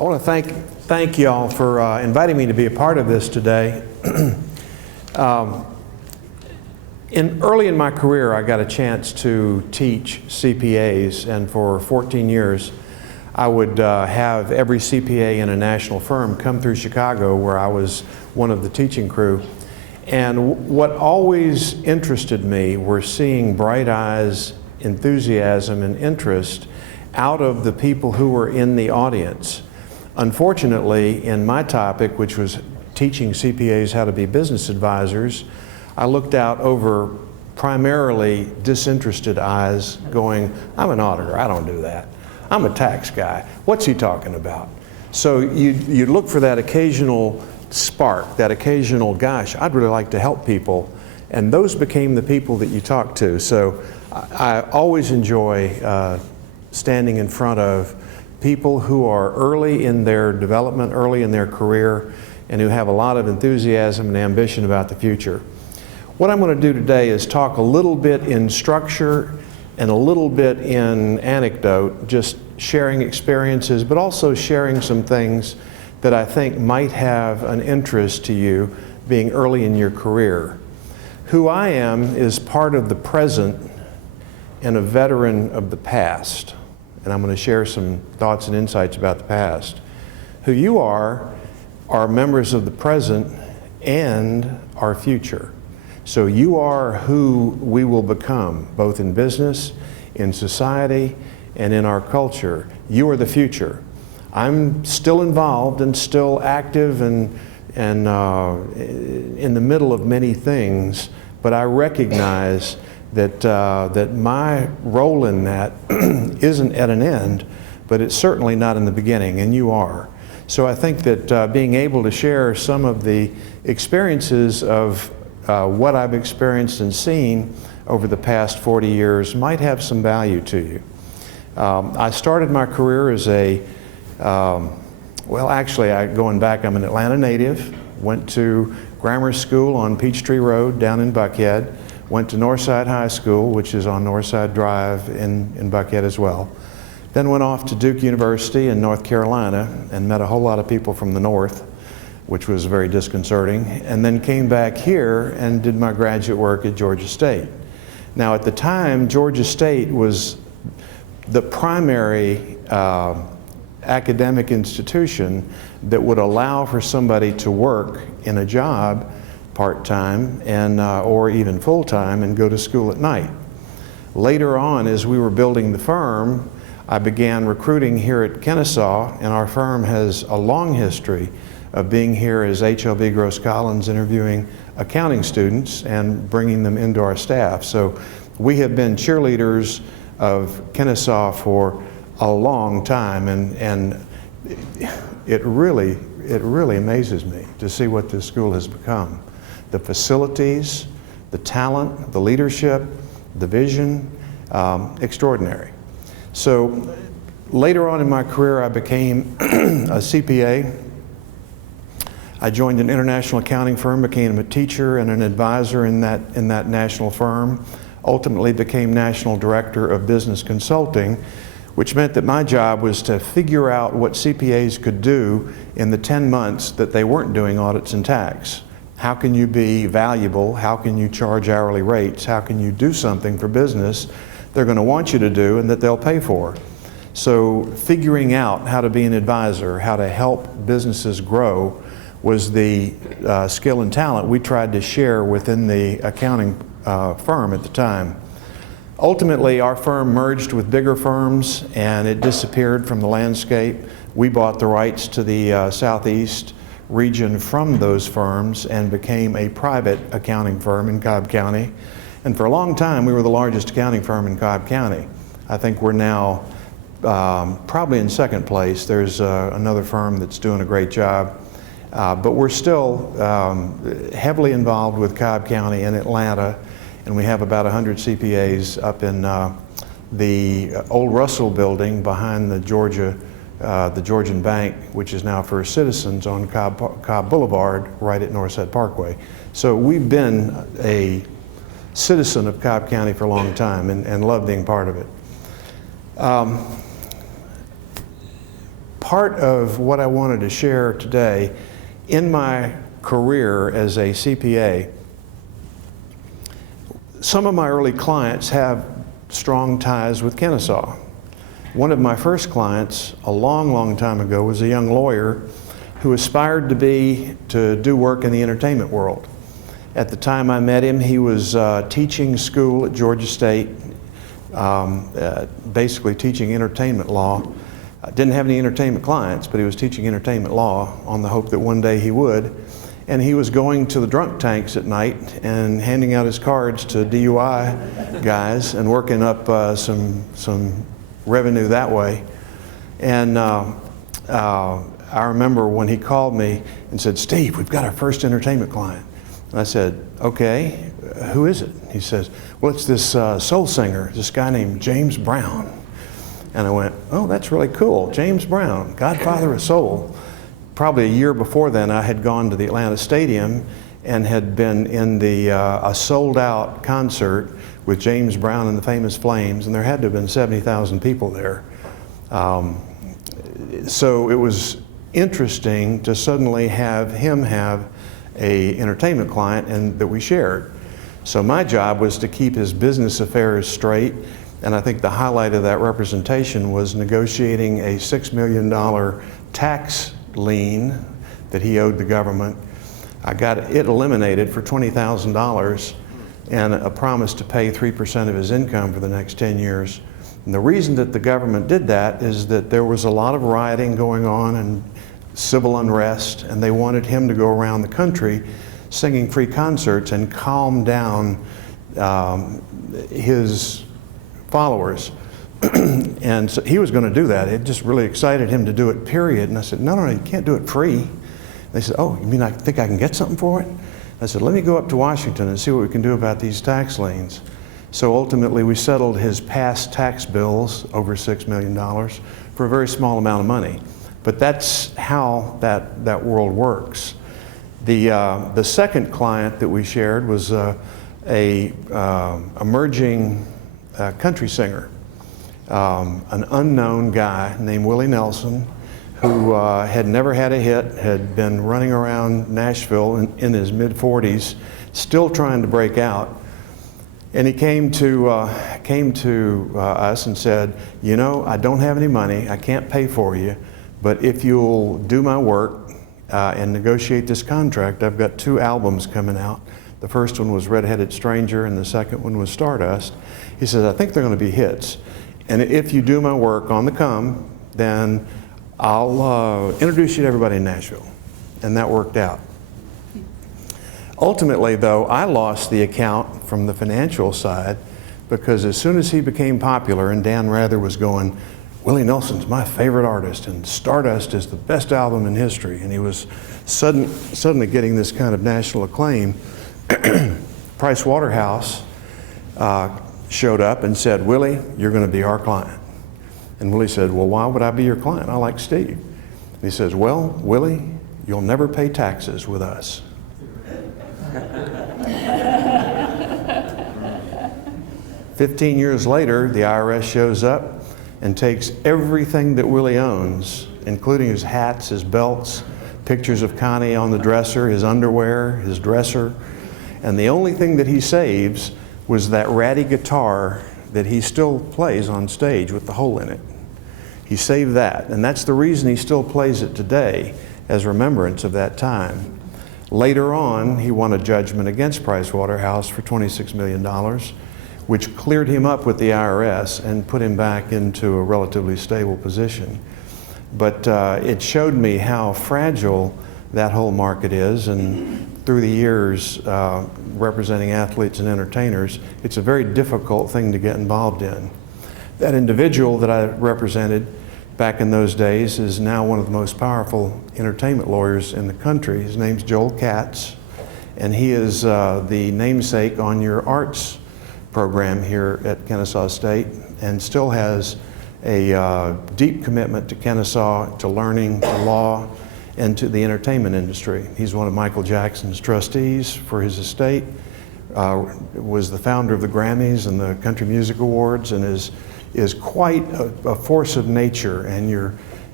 I want to thank y'all for inviting me to be a part of this today. Early in my career, I got a chance to teach CPAs, and for 14 years, I would have every CPA in a national firm come through Chicago, where I was one of the teaching crew. And what always interested me were seeing bright eyes, enthusiasm, and interest out of the people who were in the audience. Unfortunately, in my topic, which was teaching CPAs how to be business advisors, I looked out over primarily disinterested eyes going, I'm an auditor, I don't do that. I'm a tax guy, what's he talking about? So you look for that occasional spark, that occasional, gosh, I'd really like to help people. And those became the people that you talk to. So I always enjoy standing in front of people who are early in their development, early in their career, and who have a lot of enthusiasm and ambition about the future. What I'm going to do today is talk a little bit in structure and a little bit in anecdote, just sharing experiences, but also sharing some things that I think might have an interest to you being early in your career. Who I am is part of the present and a veteran of the past. And I'm going to share some thoughts and insights about the past. Who you are members of the present and our future. So you are who we will become, both in business, in society, and in our culture. You are the future. I'm still involved and still active and in the middle of many things, but I recognize that my role in that isn't at an end, but it's certainly not in the beginning, and you are. So I think that being able to share some of the experiences of what I've experienced and seen over the past 40 years might have some value to you. I started my career as going back, I'm an Atlanta native, went to grammar school on Peachtree Road down in Buckhead, went to Northside High School, which is on Northside Drive in Buckhead as well. Then went off to Duke University in North Carolina and met a whole lot of people from the North, which was very disconcerting, and then came back here and did my graduate work at Georgia State. Now at the time, Georgia State was the primary academic institution that would allow for somebody to work in a job part-time and or even full-time and go to school at night. Later on, as we were building the firm, I began recruiting here at Kennesaw, and our firm has a long history of being here as HLB Gross Collins, interviewing accounting students and bringing them into our staff. So we have been cheerleaders of Kennesaw for a long time, and it really amazes me to see what this school has become. The facilities, the talent, the leadership, the vision, extraordinary. So later on in my career, I became a CPA. I joined an international accounting firm, became a teacher and an advisor in that national firm, ultimately became national director of business consulting, which meant that my job was to figure out what CPAs could do in the 10 months that they weren't doing audits and tax. How can you be valuable? How can you charge hourly rates? How can you do something for business they're going to want you to do and that they'll pay for? So figuring out how to be an advisor, how to help businesses grow, was the skill and talent we tried to share within the accounting firm at the time. Ultimately, our firm merged with bigger firms and it disappeared from the landscape. We bought the rights to the Southeast region from those firms and became a private accounting firm in Cobb County. And for a long time, we were the largest accounting firm in Cobb County. I think we're now probably in second place. There's another firm that's doing a great job. But we're still heavily involved with Cobb County and Atlanta, and we have about 100 CPAs up in the old Russell building behind the Georgian Bank, which is now First Citizens on Cobb Boulevard, right at Northside Parkway. So we've been a citizen of Cobb County for a long time and love being part of it. part of what I wanted to share today, in my career as a CPA, some of my early clients have strong ties with Kennesaw. One of my first clients a long, long time ago was a young lawyer who aspired to do work in the entertainment world. At the time I met him, he was teaching school at Georgia State, basically teaching entertainment law. Didn't have any entertainment clients, but he was teaching entertainment law on the hope that one day he would. And he was going to the drunk tanks at night and handing out his cards to DUI guys and working up some revenue that way. And I remember when he called me and said, "Steve, we've got our first entertainment client." And I said, "Okay, who is it?" He says, "Well, it's this soul singer, this guy named James Brown." And I went, "Oh, that's really cool. James Brown, Godfather of Soul." Probably a year before then, I had gone to the Atlanta Stadium and had been in a sold-out concert with James Brown and the Famous Flames, and there had to have been 70,000 people there. So it was interesting to suddenly have him have an entertainment client and that we shared. So my job was to keep his business affairs straight, and I think the highlight of that representation was negotiating a $6 million tax lien that he owed the government. I got it eliminated for $20,000 and a promise to pay 3% of his income for the next 10 years. And the reason that the government did that is that there was a lot of rioting going on and civil unrest, and they wanted him to go around the country singing free concerts and calm down his followers. And so he was going to do that. It just really excited him to do it, period. And I said, no, you can't do it free. They said, "Oh, you mean I think I can get something for it?" I said, "Let me go up to Washington and see what we can do about these tax liens." So ultimately we settled his past tax bills, over $6 million, for a very small amount of money. But that's how that world works. The second client that we shared was a emerging country singer. An unknown guy named Willie Nelson, who had never had a hit, had been running around Nashville in his mid-40s, still trying to break out. And he came to us and said, "You know, I don't have any money, I can't pay for you, but if you'll do my work and negotiate this contract, I've got 2 albums coming out. The first one was Red-Headed Stranger and the second one was Stardust." He says, "I think they're going to be hits. And if you do my work on the come, then I'll introduce you to everybody in Nashville." And that worked out. Ultimately, though, I lost the account from the financial side because as soon as he became popular and Dan Rather was going, "Willie Nelson's my favorite artist and Stardust is the best album in history," and he was suddenly getting this kind of national acclaim, Price Waterhouse showed up and said, "Willie, you're going to be our client." And Willie said, "Well, why would I be your client? I like Steve." And he says, "Well, Willie, you'll never pay taxes with us." 15 years later, the IRS shows up and takes everything that Willie owns, including his hats, his belts, pictures of Connie on the dresser, his underwear, his dresser, and the only thing that he saves was that ratty guitar that he still plays on stage with the hole in it. He saved that, and that's the reason he still plays it today, as remembrance of that time. Later on, he won a judgment against Price Waterhouse for $26 million, which cleared him up with the IRS and put him back into a relatively stable position. But it showed me how fragile that whole market is, and through the years representing athletes and entertainers, it's a very difficult thing to get involved in. That individual that I represented back in those days is now one of the most powerful entertainment lawyers in the country. His name's Joel Katz, and he is the namesake on your arts program here at Kennesaw State, and still has a deep commitment to Kennesaw, to learning, to law, and to the entertainment industry. He's one of Michael Jackson's trustees for his estate, was the founder of the Grammys and the Country Music Awards, and is quite a force of nature. And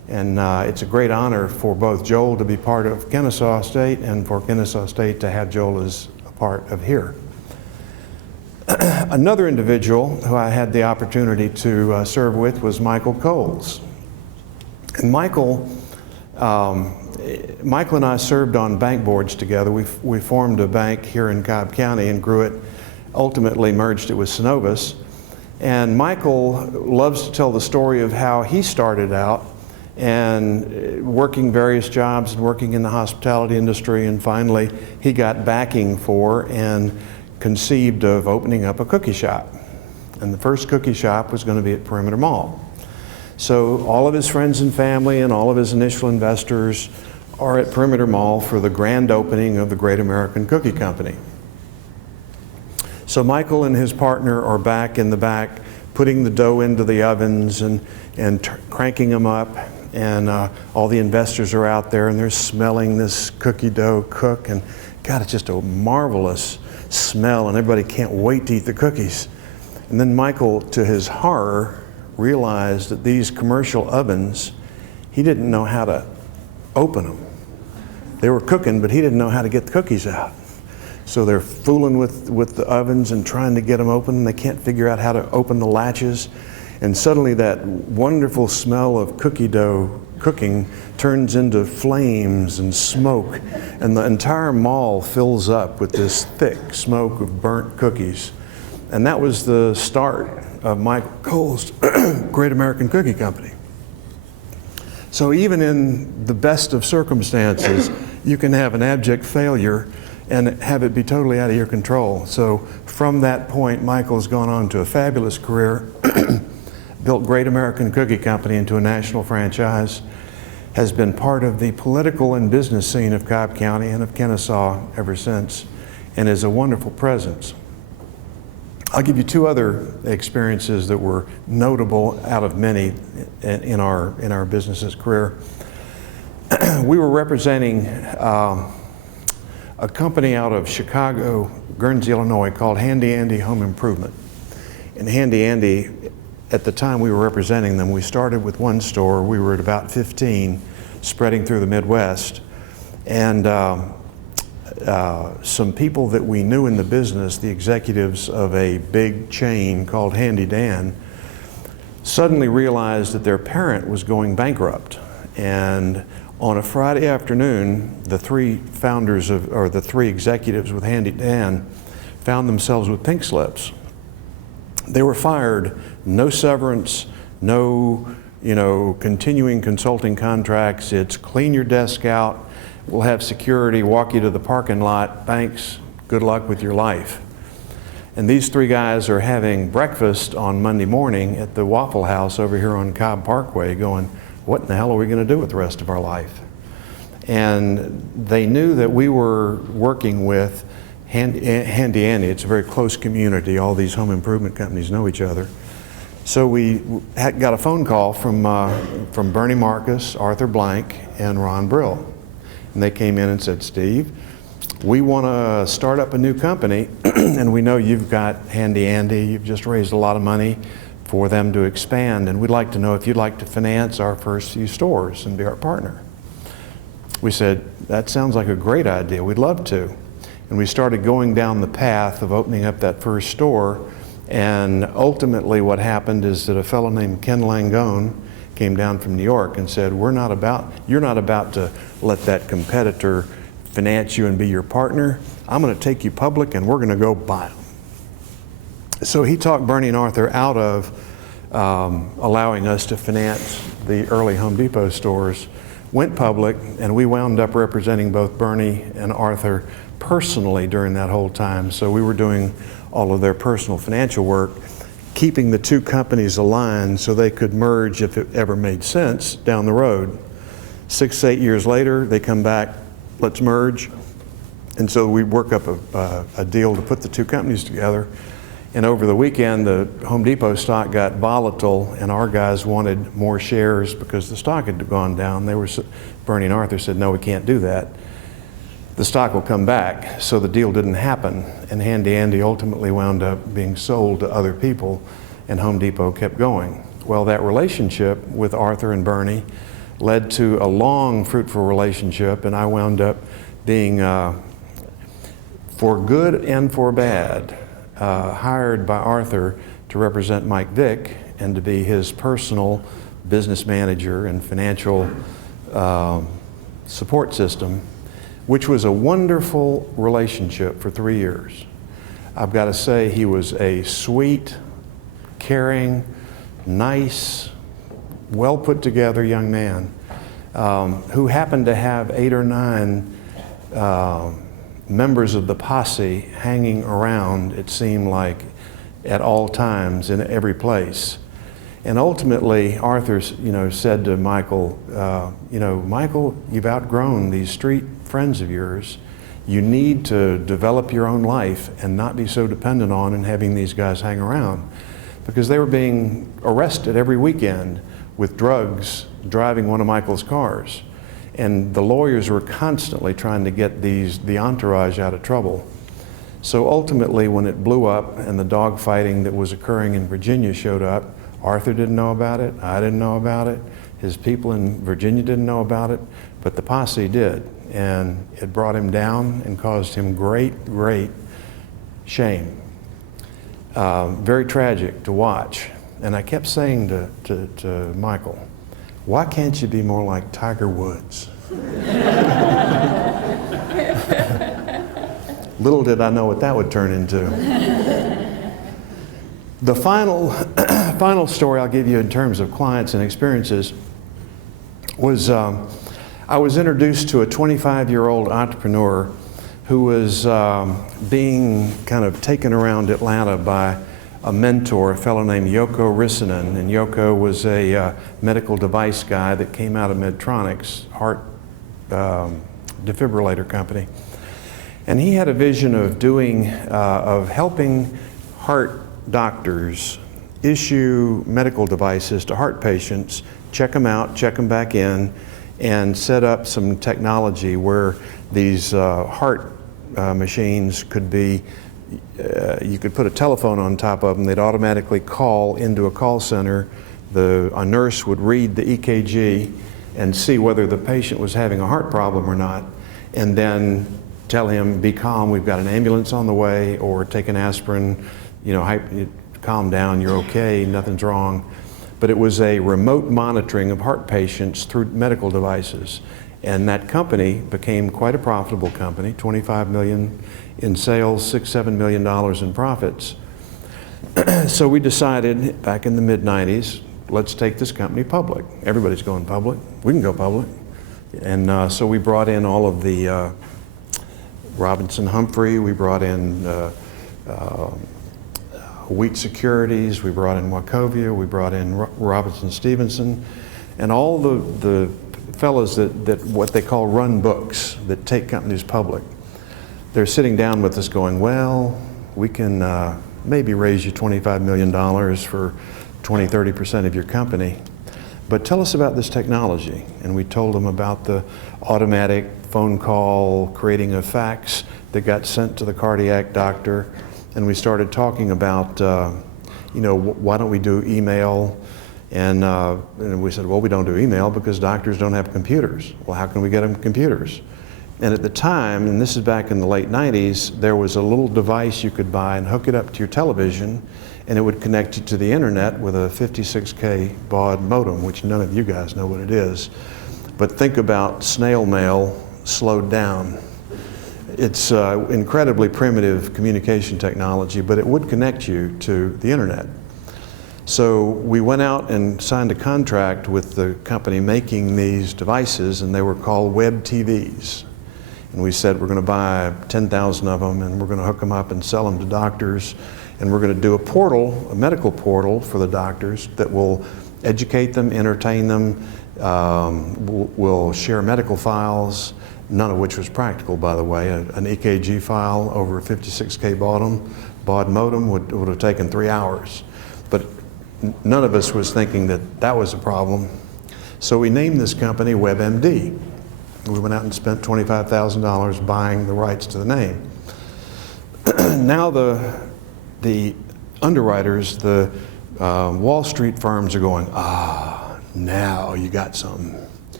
And it's a great honor for both Joel to be part of Kennesaw State and for Kennesaw State to have Joel as a part of here. Another individual who I had the opportunity to serve with was Michael Coles. And Michael and I served on bank boards together. We formed a bank here in Cobb County and grew it, ultimately merged it with Synovus. And Michael loves to tell the story of how he started out and working various jobs and working in the hospitality industry, and finally he got backing for and conceived of opening up a cookie shop. And the first cookie shop was going to be at Perimeter Mall. So all of his friends and family and all of his initial investors are at Perimeter Mall for the grand opening of the Great American Cookie Company. So Michael and his partner are back in the back putting the dough into the ovens and cranking them up, and all the investors are out there and they're smelling this cookie dough cook, and God, it's just a marvelous smell and everybody can't wait to eat the cookies. And then Michael, to his horror, realized that these commercial ovens, he didn't know how to open them. They were cooking, but he didn't know how to get the cookies out. So they're fooling with the ovens and trying to get them open, and they can't figure out how to open the latches. And suddenly that wonderful smell of cookie dough cooking turns into flames and smoke, and the entire mall fills up with this thick smoke of burnt cookies. And that was the start of Michael Coles' Great American Cookie Company. So even in the best of circumstances, you can have an abject failure and have it be totally out of your control. So from that point, Michael's gone on to a fabulous career, built Great American Cookie Company into a national franchise, has been part of the political and business scene of Cobb County and of Kennesaw ever since, and is a wonderful presence. I'll give you two other experiences that were notable out of many in our business's career. We were representing a company out of Chicago, Guernsey, Illinois, called Handy Andy Home Improvement. And Handy Andy, at the time we were representing them, we started with one store. We were at about 15, spreading through the Midwest. And some people that we knew in the business, the executives of a big chain called Handy Dan, suddenly realized that their parent was going bankrupt. And on a Friday afternoon, the three executives with Handy Dan found themselves with pink slips. They were fired, no severance, no continuing consulting contracts. It's clean your desk out, we'll have security, walk you to the parking lot, thanks, good luck with your life. And these three guys are having breakfast on Monday morning at the Waffle House over here on Cobb Parkway going, what in the hell are we going to do with the rest of our life? And they knew that we were working with Handy Andy. It's a very close community. All these home improvement companies know each other. So we got a phone call from Bernie Marcus, Arthur Blank, and Ron Brill. And they came in and said, Steve, we want to start up a new company, and we know you've got Handy Andy. You've just raised a lot of money for them to expand, and we'd like to know if you'd like to finance our first few stores and be our partner. We said, that sounds like a great idea, we'd love to. And we started going down the path of opening up that first store, and ultimately what happened is that a fellow named Ken Langone came down from New York and said, you're not about to let that competitor finance you and be your partner. I'm going to take you public and we're going to go buy them. So he talked Bernie and Arthur out of allowing us to finance the early Home Depot stores, went public, and we wound up representing both Bernie and Arthur personally during that whole time. So we were doing all of their personal financial work, keeping the two companies aligned so they could merge if it ever made sense down the road. 6 to 8 years later, they come back, let's merge. And so we work up a deal to put the two companies together. And over the weekend, the Home Depot stock got volatile, and our guys wanted more shares because the stock had gone down. Bernie and Arthur said, no, we can't do that. The stock will come back. So the deal didn't happen, and Handy Andy ultimately wound up being sold to other people, and Home Depot kept going. Well, that relationship with Arthur and Bernie led to a long, fruitful relationship, and I wound up being, for good and for bad, hired by Arthur to represent Mike Vick and to be his personal business manager and financial support system, which was a wonderful relationship for 3 years. I've got to say, he was a sweet, caring, nice, well put together young man who happened to have 8 or 9 members of the posse hanging around, it seemed like, at all times in every place. And ultimately, Arthur, said to Michael, Michael, you've outgrown these street friends of yours. You need to develop your own life and not be so dependent on and having these guys hang around. Because they were being arrested every weekend with drugs driving one of Michael's cars. And the lawyers were constantly trying to get the entourage out of trouble. So ultimately, when it blew up and the dogfighting that was occurring in Virginia showed up, Arthur didn't know about it, I didn't know about it, his people in Virginia didn't know about it, but the posse did. And it brought him down and caused him great, great shame. Very tragic to watch. And I kept saying to Michael, why can't you be more like Tiger Woods? Little did I know what that would turn into. The final story I'll give you in terms of clients and experiences was I was introduced to a 25-year-old entrepreneur who was being kind of taken around Atlanta by a mentor, a fellow named Yoko Rissanen. And Yoko was a medical device guy that came out of Medtronic's heart defibrillator company. And he had a vision of of helping heart doctors issue medical devices to heart patients, check them out, check them back in, and set up some technology where these heart machines could be, you could put a telephone on top of them, they'd automatically call into a call center, a nurse would read the EKG and see whether the patient was having a heart problem or not, and then tell him, be calm, we've got an ambulance on the way, or take an aspirin, calm down, you're okay, nothing's wrong. But it was a remote monitoring of heart patients through medical devices. And that company became quite a profitable company, $25 million in sales, $6-7 million in profits. So we decided back in the mid-90s, let's take this company public. Everybody's going public, we can go public. And so we brought in all of the Robinson Humphrey, we brought in Wheat Securities, we brought in Wachovia, we brought in Robinson Stevenson, and all the fellows that what they call run books, that take companies public. They're sitting down with us going, well, we can maybe raise you $25 million for 20-30% of your company, but tell us about this technology. And we told them about the automatic phone call, creating a fax that got sent to the cardiac doctor. And we started talking about, why don't we do email? And we said, well, we don't do email because doctors don't have computers. Well, how can we get them computers? And at the time, and this is back in the late 90s, there was a little device you could buy and hook it up to your television, and it would connect you to the internet with a 56K baud modem, which none of you guys know what it is. But think about snail mail slowed down. It's incredibly primitive communication technology, but it would connect you to the internet. So we went out and signed a contract with the company making these devices, and they were called Web TVs. And we said we're going to buy 10,000 of them, and we're going to hook them up and sell them to doctors, and we're going to do a portal, a medical portal for the doctors that will educate them, entertain them, will share medical files, none of which was practical, by the way. An EKG file over a 56K baud modem would have taken 3 hours. But none of us was thinking that that was a problem. So we named this company WebMD. We went out and spent $25,000 buying the rights to the name. Now the underwriters, the Wall Street firms are going, now you got something.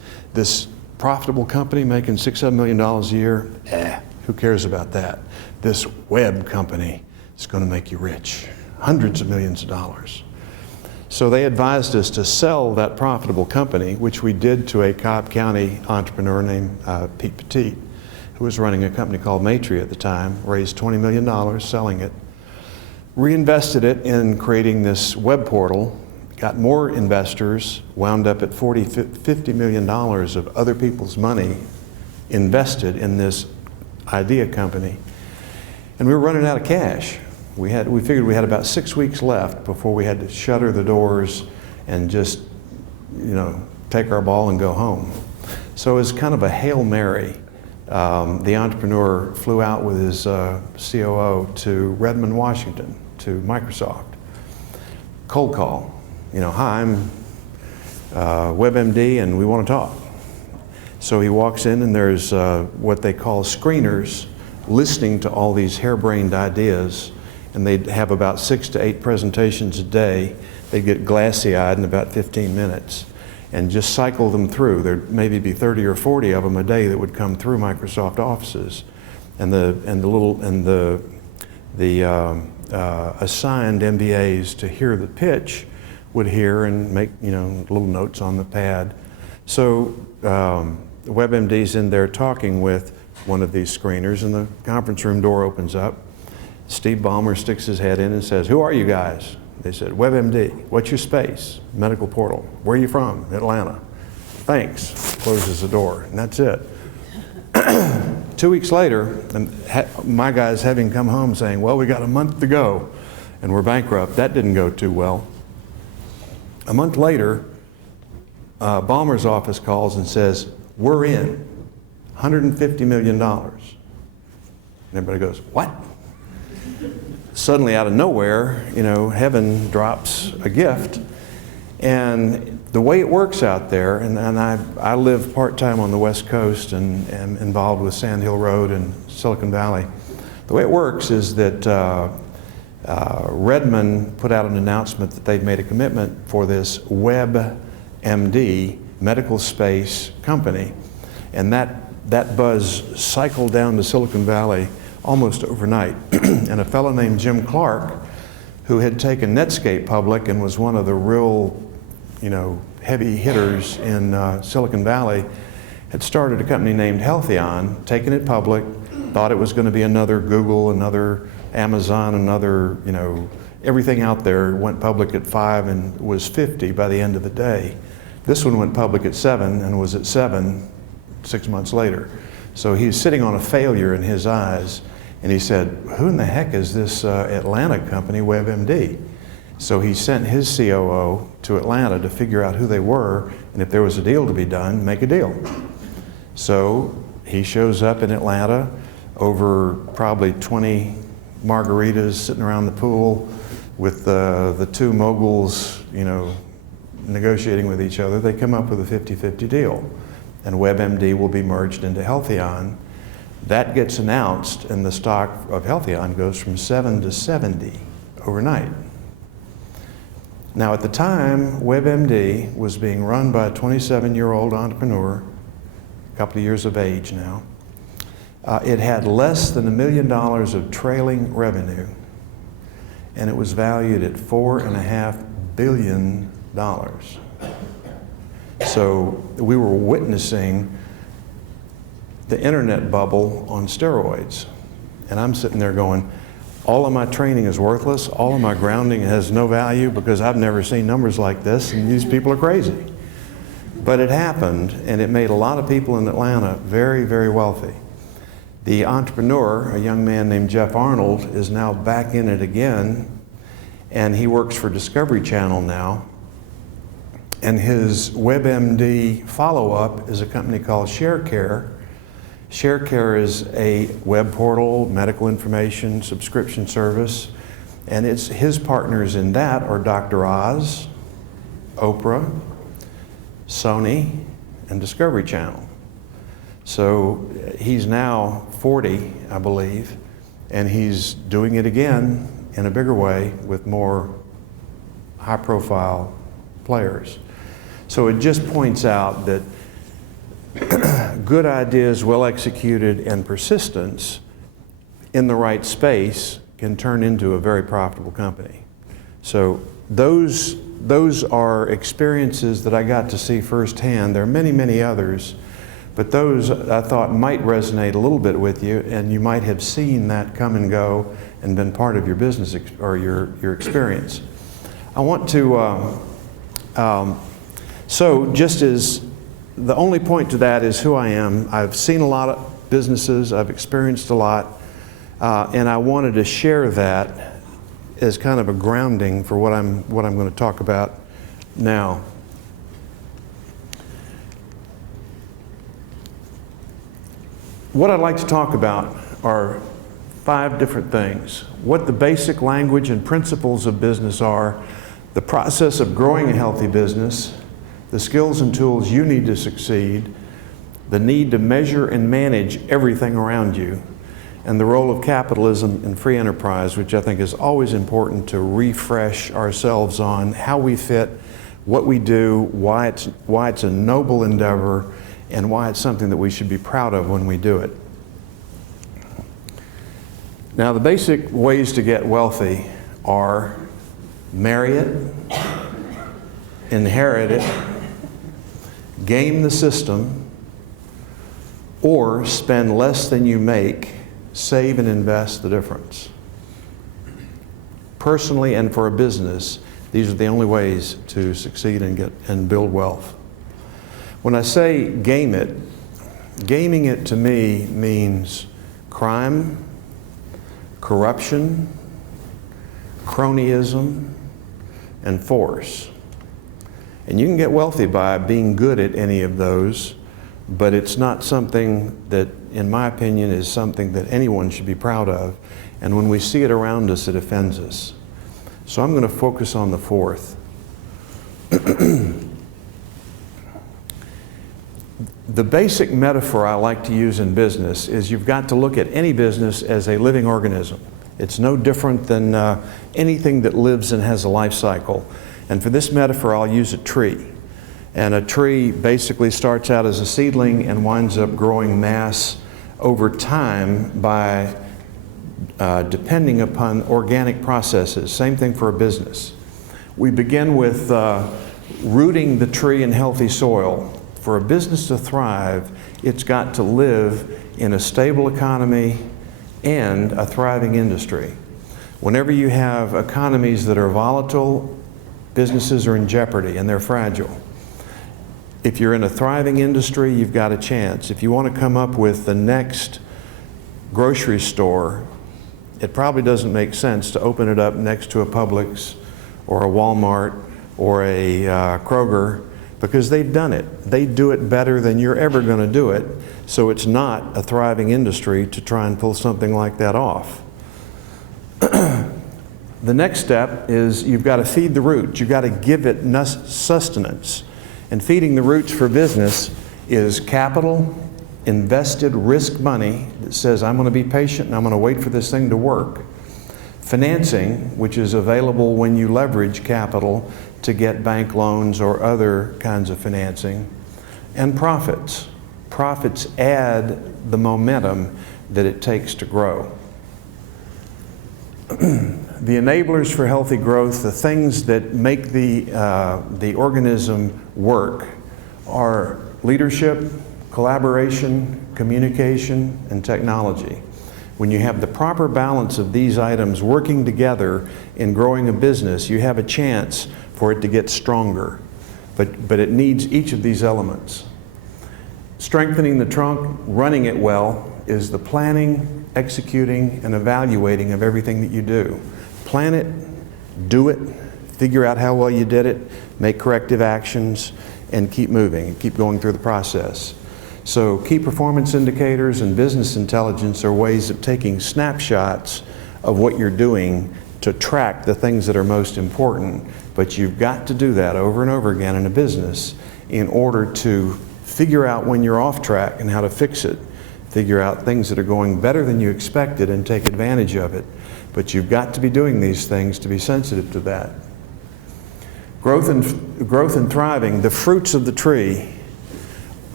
This profitable company making $6-7 million a year, who cares about that? This web company is going to make you rich, hundreds of millions of dollars. So they advised us to sell that profitable company, which we did to a Cobb County entrepreneur named Pete Petit, who was running a company called Matry at the time, raised $20 million selling it, reinvested it in creating this web portal, got more investors, wound up at $50 million of other people's money invested in this idea company. And we were running out of cash. We figured we had about 6 weeks left before we had to shutter the doors and just, take our ball and go home. So it was kind of a Hail Mary. The entrepreneur flew out with his COO to Redmond, Washington, to Microsoft. Cold call. Hi, I'm WebMD and we want to talk. So he walks in and there's what they call screeners listening to all these harebrained ideas, and they'd have about 6 to 8 presentations a day. They'd get glassy-eyed in about 15 minutes and just cycle them through. There'd maybe be 30 or 40 of them a day that would come through Microsoft offices, and the assigned MBAs to hear the pitch would hear and make little notes on the pad. So WebMD's in there talking with one of these screeners, and the conference room door opens up. Steve Ballmer sticks his head in and says, "Who are you guys?" They said, "WebMD. What's your space?" "Medical portal." "Where are you from?" "Atlanta." "Thanks." Closes the door, and that's it. 2 weeks later, and my guys having come home saying, "Well, we got a month to go and we're bankrupt." That didn't go too well. A month later, Ballmer's office calls and says, "We're in, $150 million. And everybody goes, "What?" Suddenly out of nowhere, heaven drops a gift. And the way it works out there, and I live part-time on the West Coast and am involved with Sand Hill Road and Silicon Valley. The way it works is that Redmond put out an announcement that they'd made a commitment for this WebMD medical space company. And that buzz cycled down to Silicon Valley almost overnight. And a fellow named Jim Clark, who had taken Netscape public and was one of the real, heavy hitters in Silicon Valley, had started a company named Healthion, taken it public, thought it was going to be another Google, another Amazon, another, everything out there. Went public at 5 and was 50 by the end of the day. This one went public at 7 and was at 7 6 months later. So he's sitting on a failure in his eyes, and he said, "Who in the heck is this Atlanta company, WebMD?" So he sent his COO to Atlanta to figure out who they were, and if there was a deal to be done, make a deal. So he shows up in Atlanta over probably 20 margaritas sitting around the pool with the two moguls, negotiating with each other. They come up with a 50-50 deal, and WebMD will be merged into Healthion. That gets announced, and the stock of Healthion goes from 7 to 70 overnight. Now, at the time, WebMD was being run by a 27-year-old entrepreneur, a couple of years of age now. It had less than $1 million of trailing revenue, and it was valued at $4.5 billion. So we were witnessing the internet bubble on steroids. And I'm sitting there going, all of my training is worthless, all of my grounding has no value because I've never seen numbers like this, and these people are crazy. But it happened, and it made a lot of people in Atlanta very, very wealthy. The entrepreneur, a young man named Jeff Arnold, is now back in it again, and he works for Discovery Channel now. And his WebMD follow-up is a company called ShareCare. ShareCare is a web portal, medical information, subscription service, and his partners in that are Dr. Oz, Oprah, Sony, and Discovery Channel. So he's now 40, I believe, and he's doing it again in a bigger way with more high-profile players. So it just points out that good ideas, well executed, and persistence in the right space can turn into a very profitable company. So those are experiences that I got to see firsthand. There are many, many others, but those I thought might resonate a little bit with you, and you might have seen that come and go and been part of your business or your experience. I want to, so just as the only point to that is who I am. I've seen a lot of businesses, I've experienced a lot, and I wanted to share that as kind of a grounding for what I'm going to talk about now. What I'd like to talk about are 5 different things. What the basic language and principles of business are, the process of growing a healthy business, the skills and tools you need to succeed, the need to measure and manage everything around you, and the role of capitalism in free enterprise, which I think is always important to refresh ourselves on how we fit, what we do, why it's a noble endeavor, and why it's something that we should be proud of when we do it. Now, the basic ways to get wealthy are marry it, inherit it, game the system, or spend less than you make, save and invest the difference. Personally and for a business, these are the only ways to succeed and build wealth. When I say game it, gaming it to me means crime, corruption, cronyism, and force. And you can get wealthy by being good at any of those, but it's not something that, in my opinion, is something that anyone should be proud of. And when we see it around us, it offends us. So I'm going to focus on the 4th. The basic metaphor I like to use in business is you've got to look at any business as a living organism. It's no different than anything that lives and has a life cycle. And for this metaphor, I'll use a tree. And a tree basically starts out as a seedling and winds up growing mass over time by depending upon organic processes. Same thing for a business. We begin with rooting the tree in healthy soil. For a business to thrive, it's got to live in a stable economy and a thriving industry. Whenever you have economies that are volatile, businesses are in jeopardy and they're fragile. If you're in a thriving industry, you've got a chance. If you want to come up with the next grocery store, it probably doesn't make sense to open it up next to a Publix or a Walmart or a Kroger, because they've done it. They do it better than you're ever going to do it, so it's not a thriving industry to try and pull something like that off. The next step is you've got to feed the roots. You've got to give it sustenance. And feeding the roots for business is capital, invested risk money that says, I'm going to be patient and I'm going to wait for this thing to work. Financing, which is available when you leverage capital to get bank loans or other kinds of financing. And profits. Profits add the momentum that it takes to grow. The enablers for healthy growth, the things that make the organism work, are leadership, collaboration, communication, and technology. When you have the proper balance of these items working together in growing a business, you have a chance for it to get stronger. But it needs each of these elements. Strengthening the trunk, running it well, is the planning, executing, and evaluating of everything that you do. Plan it, do it, figure out how well you did it, make corrective actions, and keep moving, keep going through the process. So key performance indicators and business intelligence are ways of taking snapshots of what you're doing to track the things that are most important. But you've got to do that over and over again in a business in order to figure out when you're off track and how to fix it. Figure out things that are going better than you expected and take advantage of it. But you've got to be doing these things to be sensitive to that. Growth and thriving, the fruits of the tree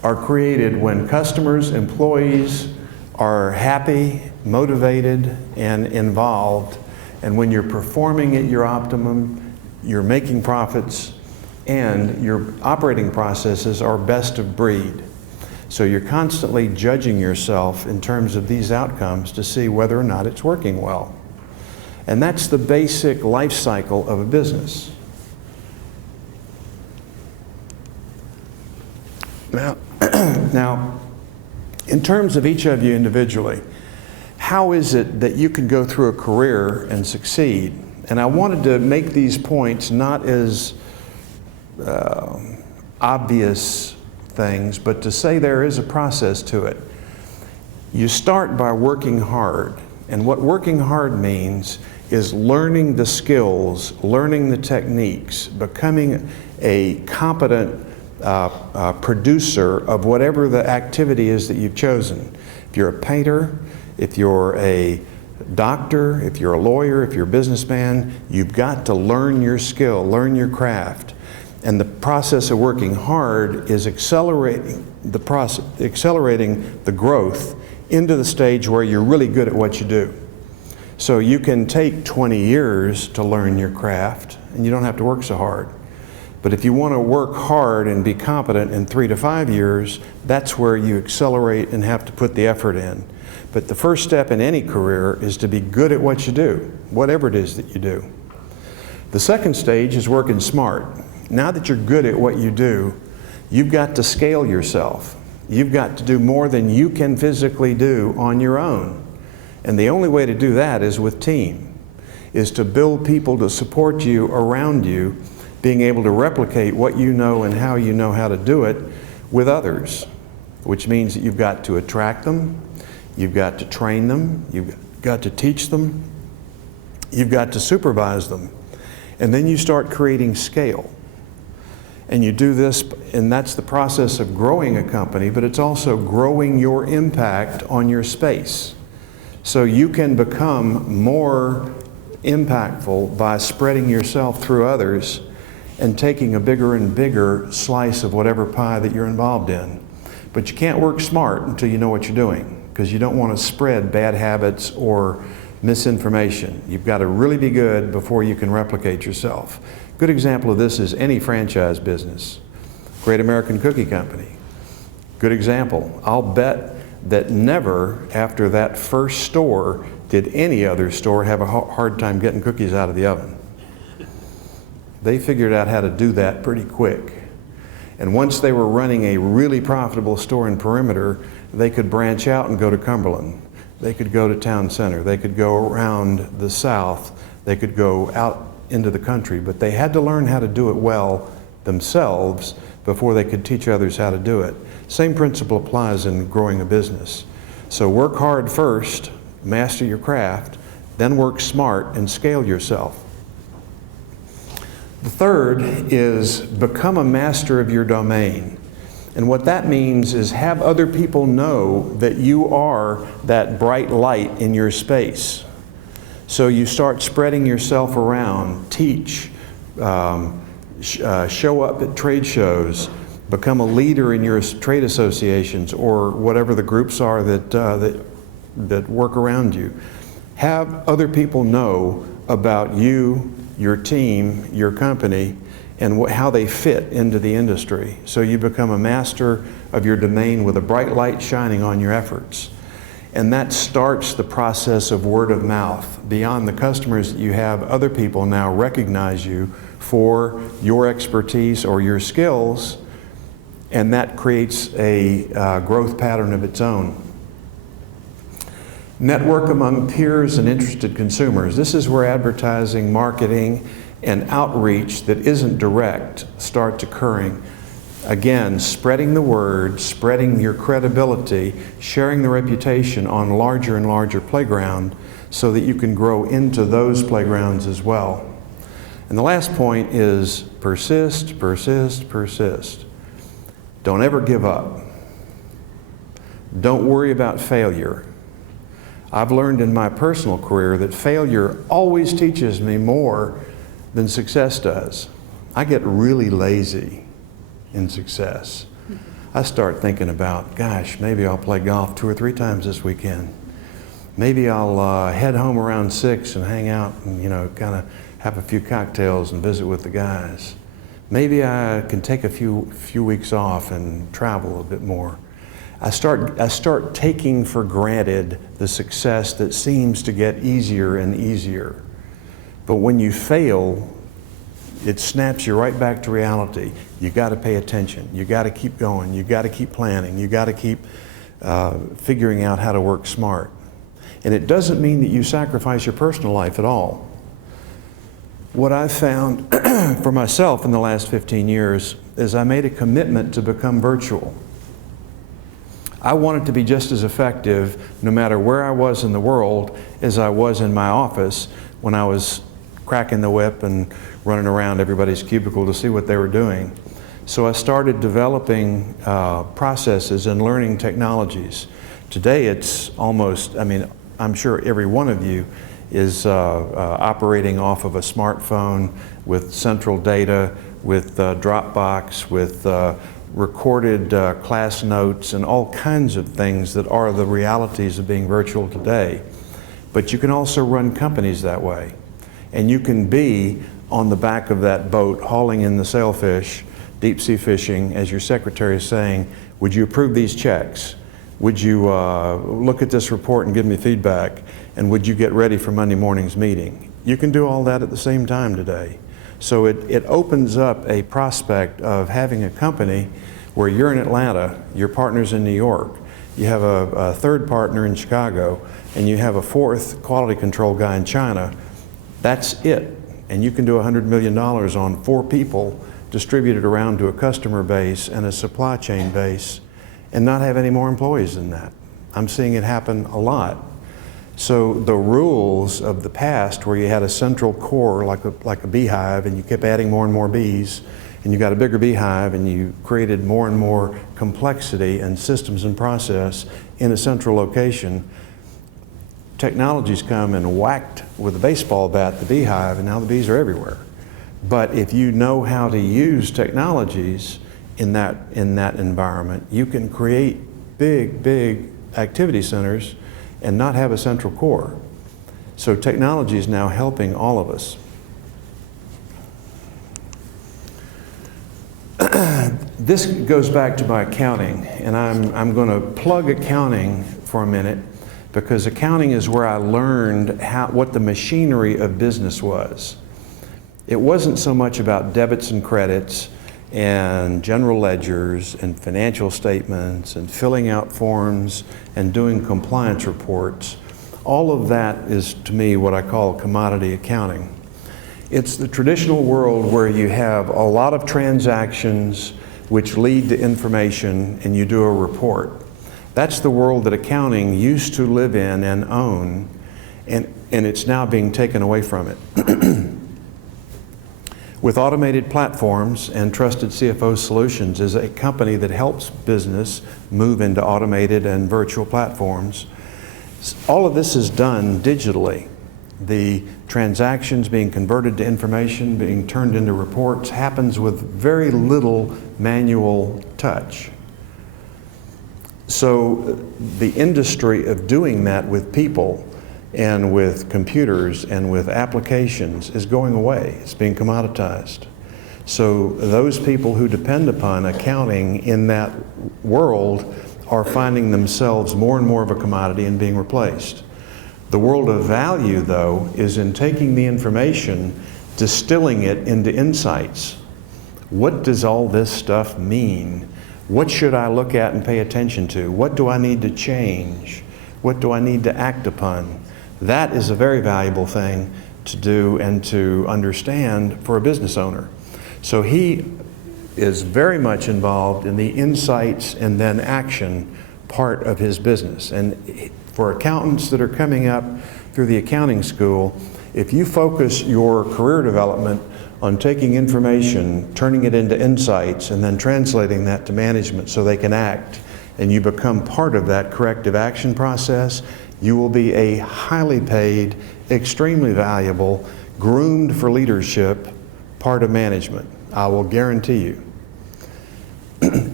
are created when customers, employees are happy, motivated, and involved, and when you're performing at your optimum, you're making profits, and your operating processes are best of breed. So you're constantly judging yourself in terms of these outcomes to see whether or not it's working well. And that's the basic life cycle of a business. Now, in terms of each of you individually, how is it that you can go through a career and succeed? And I wanted to make these points not as obvious things, but to say there is a process to it. You start by working hard, and what working hard means is learning the skills, learning the techniques, becoming a competent producer of whatever the activity is that you've chosen. If you're a painter, if you're a doctor, if you're a lawyer, if you're a businessman, you've got to learn your skill, learn your craft. And the process of working hard is accelerating the growth into the stage where you're really good at what you do. So you can take 20 years to learn your craft, and you don't have to work so hard. But if you want to work hard and be competent in 3 to 5 years, that's where you accelerate and have to put the effort in. But the first step in any career is to be good at what you do, whatever it is that you do. The second stage is working smart. Now that you're good at what you do, you've got to scale yourself. You've got to do more than you can physically do on your own. And the only way to do that is with team, is to build people to support you around you, being able to replicate what you know and how you know how to do it with others, which means that you've got to attract them, you've got to train them, you've got to teach them, you've got to supervise them. And then you start creating scale. And you do this, and that's the process of growing a company, but it's also growing your impact on your space. So you can become more impactful by spreading yourself through others and taking a bigger and bigger slice of whatever pie that you're involved in. But you can't work smart until you know what you're doing, because you don't want to spread bad habits or misinformation. You've got to really be good before you can replicate yourself. Good example of this is any franchise business. Great American Cookie Company. Good example. I'll bet that never after that first store did any other store have a hard time getting cookies out of the oven. They figured out how to do that pretty quick. And once they were running a really profitable store in Perimeter, they could branch out and go to Cumberland. They could go to Town Center. They could go around the South. They could go out into the country, but they had to learn how to do it well themselves before they could teach others how to do it. Same principle applies in growing a business. So work hard first, master your craft, then work smart and scale yourself. The third is become a master of your domain. And what that means is have other people know that you are that bright light in your space. So you start spreading yourself around, teach, show up at trade shows, become a leader in your trade associations or whatever the groups are that work around you. Have other people know about you, your team, your company, and how they fit into the industry. So you become a master of your domain with a bright light shining on your efforts. And that starts the process of word of mouth. Beyond the customers that you have, other people now recognize you for your expertise or your skills, and that creates a growth pattern of its own. Network among peers and interested consumers. This is where advertising, marketing, and outreach that isn't direct starts occurring. Again, spreading the word, spreading your credibility, sharing the reputation on larger and larger playground so that you can grow into those playgrounds as well. And the last point is persist, persist, persist. Don't ever give up. Don't worry about failure. I've learned in my personal career that failure always teaches me more than success does. I get really lazy in success. I start thinking about, gosh, maybe I'll play golf 2 or 3 times this weekend. Maybe I'll head home around 6 and hang out and, kind of have a few cocktails and visit with the guys. Maybe I can take a few weeks off and travel a bit more. I start taking for granted the success that seems to get easier and easier. But when you fail, it snaps you right back to reality. You got to pay attention. You got to keep going. You got to keep planning. You got to keep figuring out how to work smart. And it doesn't mean that you sacrifice your personal life at all. What I've found for myself in the last 15 years is I made a commitment to become virtual. I wanted to be just as effective no matter where I was in the world as I was in my office when I was cracking the whip and running around everybody's cubicle to see what they were doing. So I started developing processes and learning technologies. Today it's almost, I'm sure every one of you is operating off of a smartphone with central data, with Dropbox, with recorded class notes and all kinds of things that are the realities of being virtual today. But you can also run companies that way. And you can be on the back of that boat hauling in the sailfish, deep sea fishing, as your secretary is saying, would you approve these checks? Would you look at this report and give me feedback? And would you get ready for Monday morning's meeting? You can do all that at the same time today. So it opens up a prospect of having a company where you're in Atlanta, your partner's in New York, you have a third partner in Chicago, and you have a fourth quality control guy in China. That's it. And you can do $100 million on 4 people distributed around to a customer base and a supply chain base and not have any more employees than that. I'm seeing it happen a lot. So the rules of the past where you had a central core like a beehive and you kept adding more and more bees and you got a bigger beehive and you created more and more complexity and systems and process in a central location, technology's come and whacked with a baseball bat the beehive and now the bees are everywhere. But if you know how to use technologies in that environment, you can create big activity centers and not have a central core. So technology is now helping all of us. This goes back to my accounting, and I'm going to plug accounting for a minute because accounting is where I learned what the machinery of business was. It wasn't so much about debits and credits and general ledgers and financial statements and filling out forms and doing compliance reports. All of that is, to me, what I call commodity accounting. It's the traditional world where you have a lot of transactions which lead to information and you do a report. That's the world that accounting used to live in and own, and it's now being taken away from it. With automated platforms and Trusted CFO Solutions is a company that helps business move into automated and virtual platforms. All of this is done digitally. The transactions being converted to information, being turned into reports, happens with very little manual touch. So the industry of doing that with people and with computers and with applications is going away. It's being commoditized. So those people who depend upon accounting in that world are finding themselves more and more of a commodity and being replaced. The world of value, though, is in taking the information, distilling it into insights. What does all this stuff mean? What should I look at and pay attention to? What do I need to change? What do I need to act upon? That is a very valuable thing to do and to understand for a business owner. So he is very much involved in the insights and then action part of his business. And for accountants that are coming up through the accounting school, if you focus your career development on taking information, turning it into insights, and then translating that to management so they can act, and you become part of that corrective action process, you will be a highly paid, extremely valuable, groomed for leadership part of management. I will guarantee you.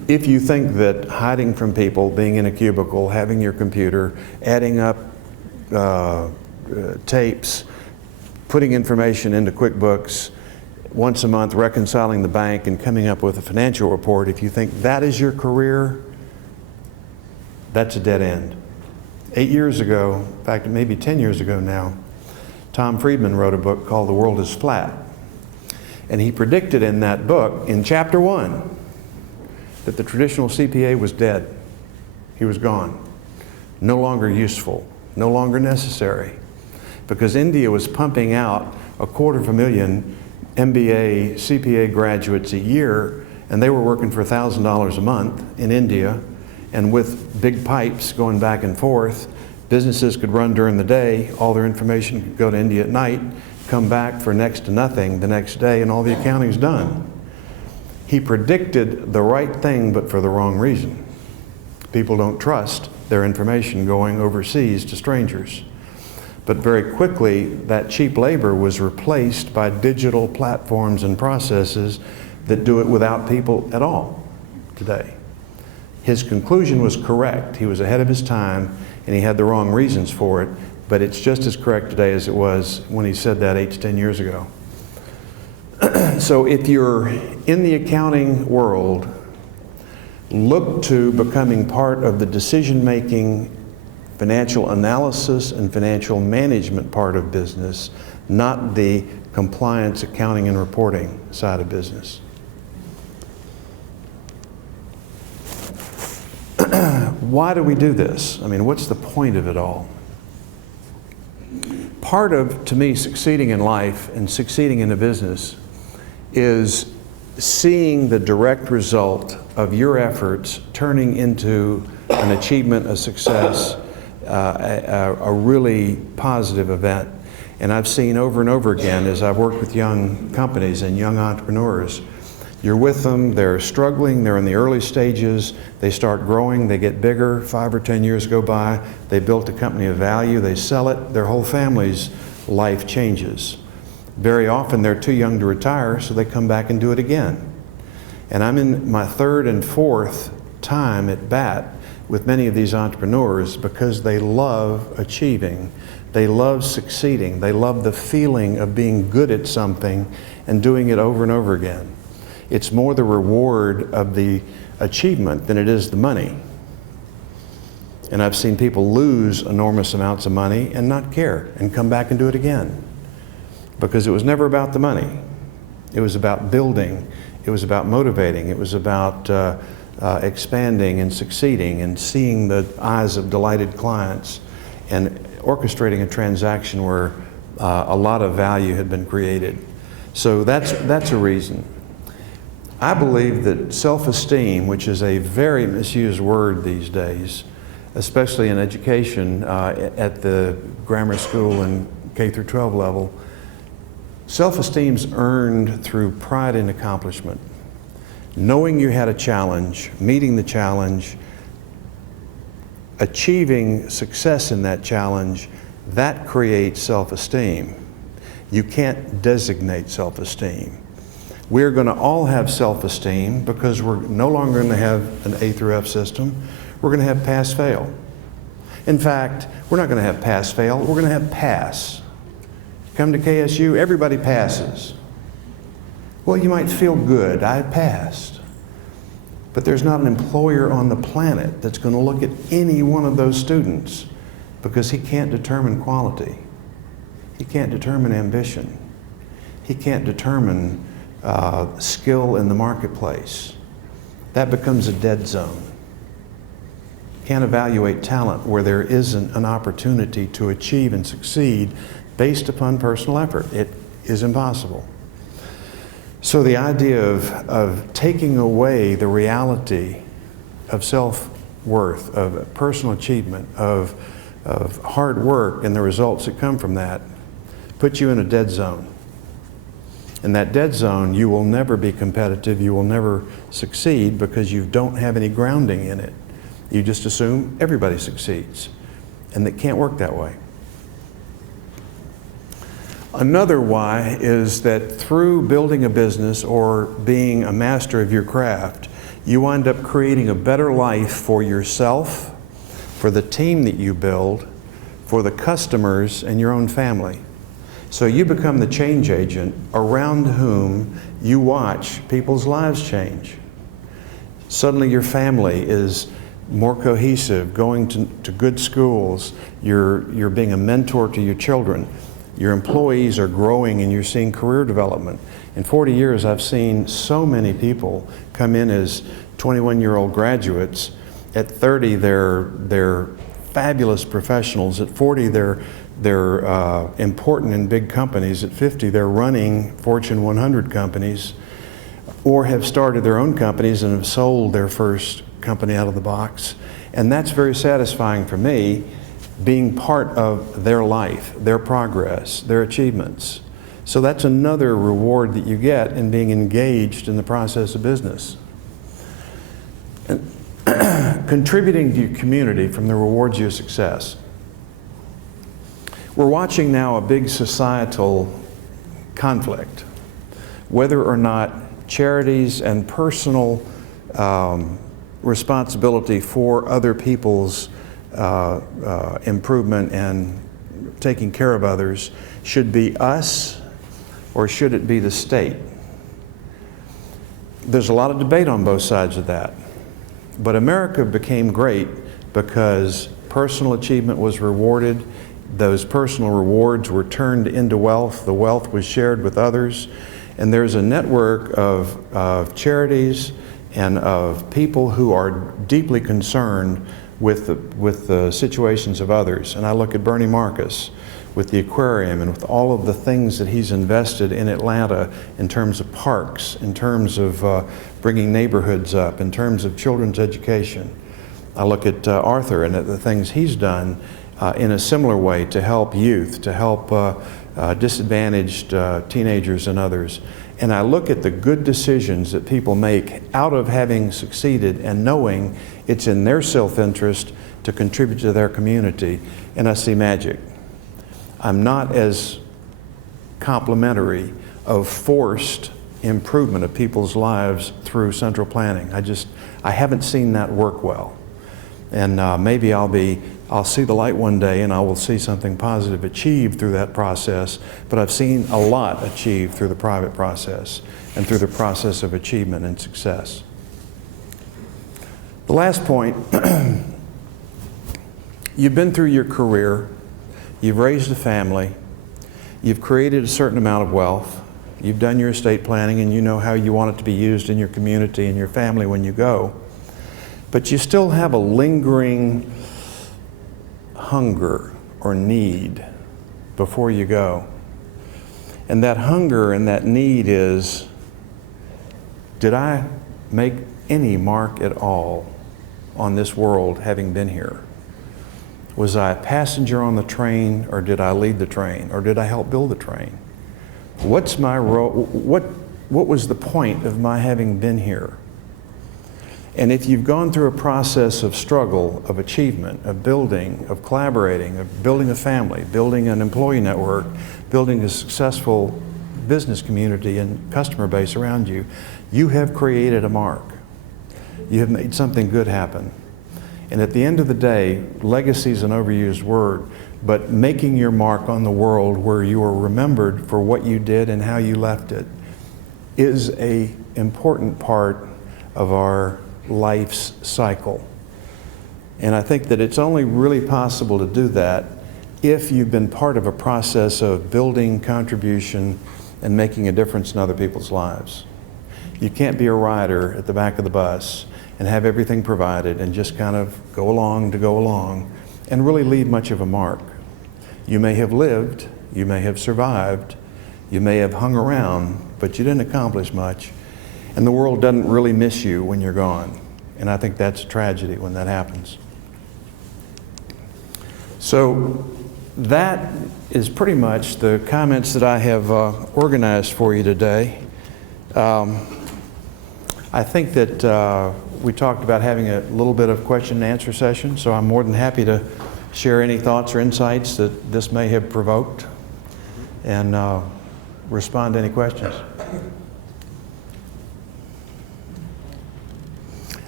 If you think that hiding from people, being in a cubicle, having your computer, adding up tapes, putting information into QuickBooks, once a month reconciling the bank and coming up with a financial report, if you think that is your career, that's a dead end. 8 years ago, in fact maybe 10 years ago now, Tom Friedman wrote a book called The World is Flat. And he predicted in that book, in chapter 1, that the traditional CPA was dead. He was gone. No longer useful, no longer necessary. Because India was pumping out 250,000 MBA CPA graduates a year, and they were working for $1,000 a month in India, and with big pipes going back and forth, businesses could run during the day, all their information could go to India at night, come back for next to nothing the next day, and all the accounting's done. He predicted the right thing, but for the wrong reason. People don't trust their information going overseas to strangers. But very quickly, that cheap labor was replaced by digital platforms and processes that do it without people at all today. His conclusion was correct. He was ahead of his time, and he had the wrong reasons for it, but it's just as correct today as it was when he said that 8 to 10 years ago. So if you're in the accounting world, look to becoming part of the decision-making, financial analysis and financial management part of business, not the compliance, accounting, and reporting side of business. Why do we do this? I mean, what's the point of it all? Part of, to me, succeeding in life and succeeding in a business is seeing the direct result of your efforts turning into an achievement, a success, a really positive event. And I've seen over and over again as I've worked with young companies and young entrepreneurs, you're with them, they're struggling, they're in the early stages, they start growing, they get bigger, 5 or 10 years go by, they built a company of value, they sell it, their whole family's life changes. Very often they're too young to retire, so they come back and do it again. And I'm in my 3rd and 4th time at bat with many of these entrepreneurs because they love achieving, they love succeeding, they love the feeling of being good at something and doing it over and over again. It's more the reward of the achievement than it is the money. And I've seen people lose enormous amounts of money and not care and come back and do it again. Because it was never about the money. It was about building. It was about motivating. It was about expanding and succeeding and seeing the eyes of delighted clients and orchestrating a transaction where a lot of value had been created. So that's a reason. I believe that self-esteem, which is a very misused word these days, especially in education at the grammar school and K through 12 level, self-esteem's earned through pride in accomplishment. Knowing you had a challenge, meeting the challenge, achieving success in that challenge, that creates self-esteem. You can't designate self-esteem. We're going to all have self-esteem because we're no longer going to have an A through F system. We're going to have pass-fail. In fact, we're not going to have pass-fail, we're going to have pass. Come to KSU, everybody passes. Well, you might feel good, I passed. But there's not an employer on the planet that's going to look at any one of those students because he can't determine quality. He can't determine ambition. He can't determine skill in the marketplace. That becomes a dead zone. Can't evaluate talent where there isn't an opportunity to achieve and succeed based upon personal effort. It is impossible. So the idea of taking away the reality of self-worth, of personal achievement, of hard work and the results that come from that, puts you in a dead zone. In that dead zone, you will never be competitive, you will never succeed because you don't have any grounding in it. You just assume everybody succeeds, and it can't work that way. Another why is that through building a business or being a master of your craft, You wind up creating a better life for yourself, for the team that you build, for the customers, and your own family. So you become the change agent around whom you watch people's lives change. Suddenly your family is more cohesive, going to good schools, you're being a mentor to your children. Your employees are growing and you're seeing career development. In 40 years, I've seen so many people come in as 21-year-old graduates. At 30, they're fabulous professionals. At 40, they're important in big companies. At 50, they're running Fortune 100 companies, or have started their own companies and have sold their first company out of the box. And that's very satisfying for me, being part of their life, their progress, their achievements. So that's another reward that you get in being engaged in the process of business. And contributing to your community from the rewards of your success. We're watching now a big societal conflict, whether or not charities and personal responsibility for other people's improvement and taking care of others should be us or should it be the state. There's a lot of debate on both sides of that. But America became great because personal achievement was rewarded. Those personal rewards were turned into wealth. The wealth was shared with others. And there's a network of charities and of people who are deeply concerned with the situations of others. And I look at Bernie Marcus with the aquarium and with all of the things that he's invested in Atlanta in terms of parks, in terms of bringing neighborhoods up, in terms of children's education. I look at Arthur and at the things he's done in a similar way to help youth, to help disadvantaged teenagers and others. And I look at the good decisions that people make out of having succeeded and knowing it's in their self-interest to contribute to their community, and I see magic. I'm not as complimentary of forced improvement of people's lives through central planning. I haven't seen that work well. And maybe I'll see the light one day and I will see something positive achieved through that process, but I've seen a lot achieved through the private process and through the process of achievement and success. The last point, you've been through your career, you've raised a family, you've created a certain amount of wealth, you've done your estate planning and you know how you want it to be used in your community and your family when you go, but you still have a lingering hunger or need before you go. And that hunger and that need is, did I make any mark at all on this world having been here? Was I a passenger on the train, or did I lead the train, or did I help build the train? What's my role? What was the point of my having been here? And if you've gone through a process of struggle, of achievement, of building, of collaborating, of building a family, building an employee network, building a successful business community and customer base around you, you have created a mark. You have made something good happen. And at the end of the day, legacy is an overused word, but making your mark on the world where you are remembered for what you did and how you left it is an important part of our life's cycle. And I think that it's only really possible to do that if you've been part of a process of building contribution and making a difference in other people's lives. You can't be a rider at the back of the bus and have everything provided and just kind of go along to go along and really leave much of a mark. You may have lived, you may have survived, you may have hung around, but you didn't accomplish much. And the world doesn't really miss you when you're gone. And I think that's a tragedy when that happens. So that is pretty much the comments that I have organized for you today. I think that we talked about having a little bit of question and answer session, so I'm more than happy to share any thoughts or insights that this may have provoked and respond to any questions.